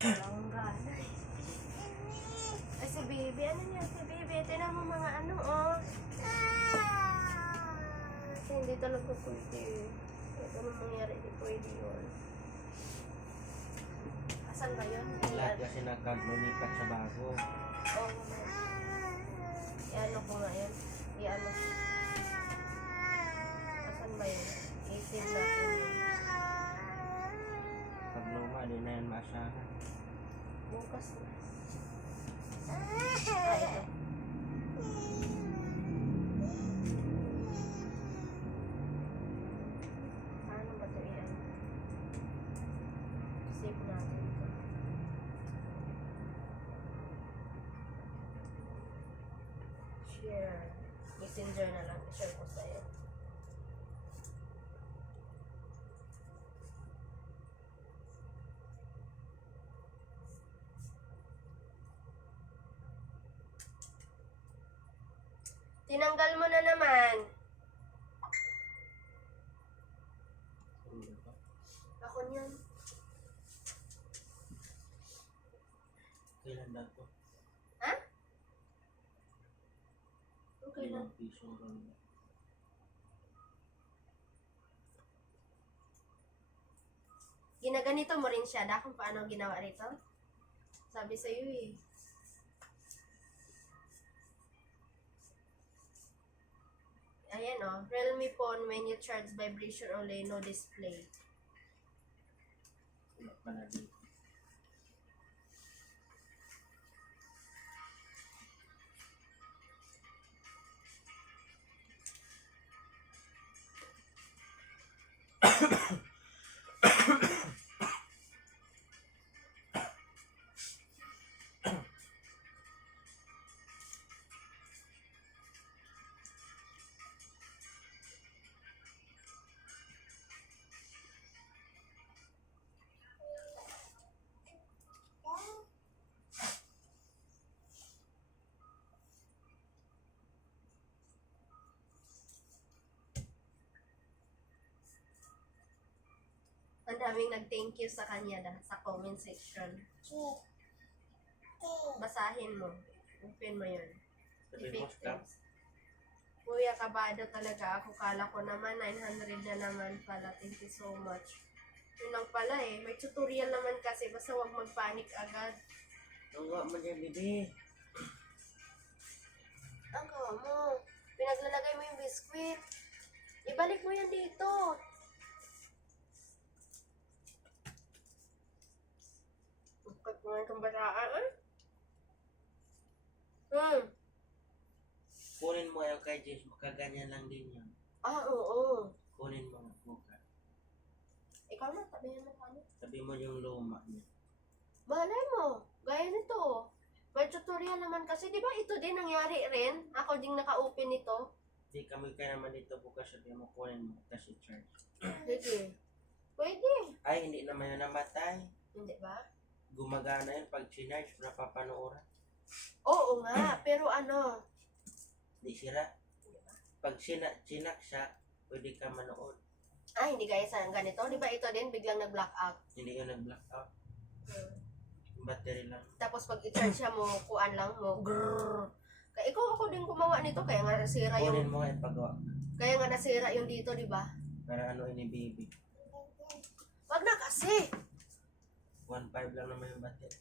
Walang gana eh. Ay, si baby. Ano yan? Si baby. Tinan mo mga ano, oh. Kasi hindi talaga pwede. Ito na mangyari. Hindi pwede yun. Asan ba yun? Lahat kasi nagkaglipat sa bago. Oo, i-ano ko nga yan. I-ano. Asan ba yun? I-save natin yun. Pag luma, di na yan maasahan. Bukas na. Ah, ito. Paano ba ito i-ano? Save natin ito. Share. Messenger na lang. I-share ko sa'yo. Tinanggal mo na naman. Ako niyan. Kailan daw to? Ha? Okay lang. 5 piso ron. Ginaganito mo rin siya. Kung paano ginawa rito? Sabi sa'yo eh. Ayan o. Realme phone when you charge vibration only, no display. Wala pala dito. Ang daming nag-thank you sa kanya sa comment section. Basahin mo. Open mo yun. Sabi mo, stop. Kuya, kabado talaga ako. Kala ko naman 900 na naman pala. Thank you so much. Yun lang pala eh. May tutorial naman kasi. Basta huwag mag-panic agad. Tunggu mo dyan, bibi. Ang gawa mo. Pinaglalagay mo yung biskwit. Ibalik mo yan dito. Bukat mo nga itong bataan, ah? Kunin mo yung kay James, makaganyan lang din yan. Ah, oo. Kunin mo nga bukas. Ikaw na, tabihan mo kanya. Sabi mo yung luma niya. Malay mo. Gaya nito. May tutorial naman kasi. Di ba ito din nangyari rin? Ako din naka-open nito. Di kami kaya naman dito bukas, sabi mo kunin mo kasi charge. Sige. Pwede. Ay, hindi naman yun namatay. Hindi ba? Gumagana yun pag chinarge, napapanooran. Oo nga. Pero ano? Di sira. Hindi ba? Pag chinak siya, pwede ka manood. Ah, hindi gaya sa ganito. Di ba ito din biglang nag-black out? Hindi yun nag-black out. Battery lang. Tapos pag i-charge siya mo, kuan lang mo. Grrrr. Kaya ikaw ako din gumawa nito. Kaya nga nasira Kunin yung... mo nga ipagawa. Kaya nga nasira yung dito, di ba? Para ano ini baby. Wag na kasi. 1.5 lang naman yung battery.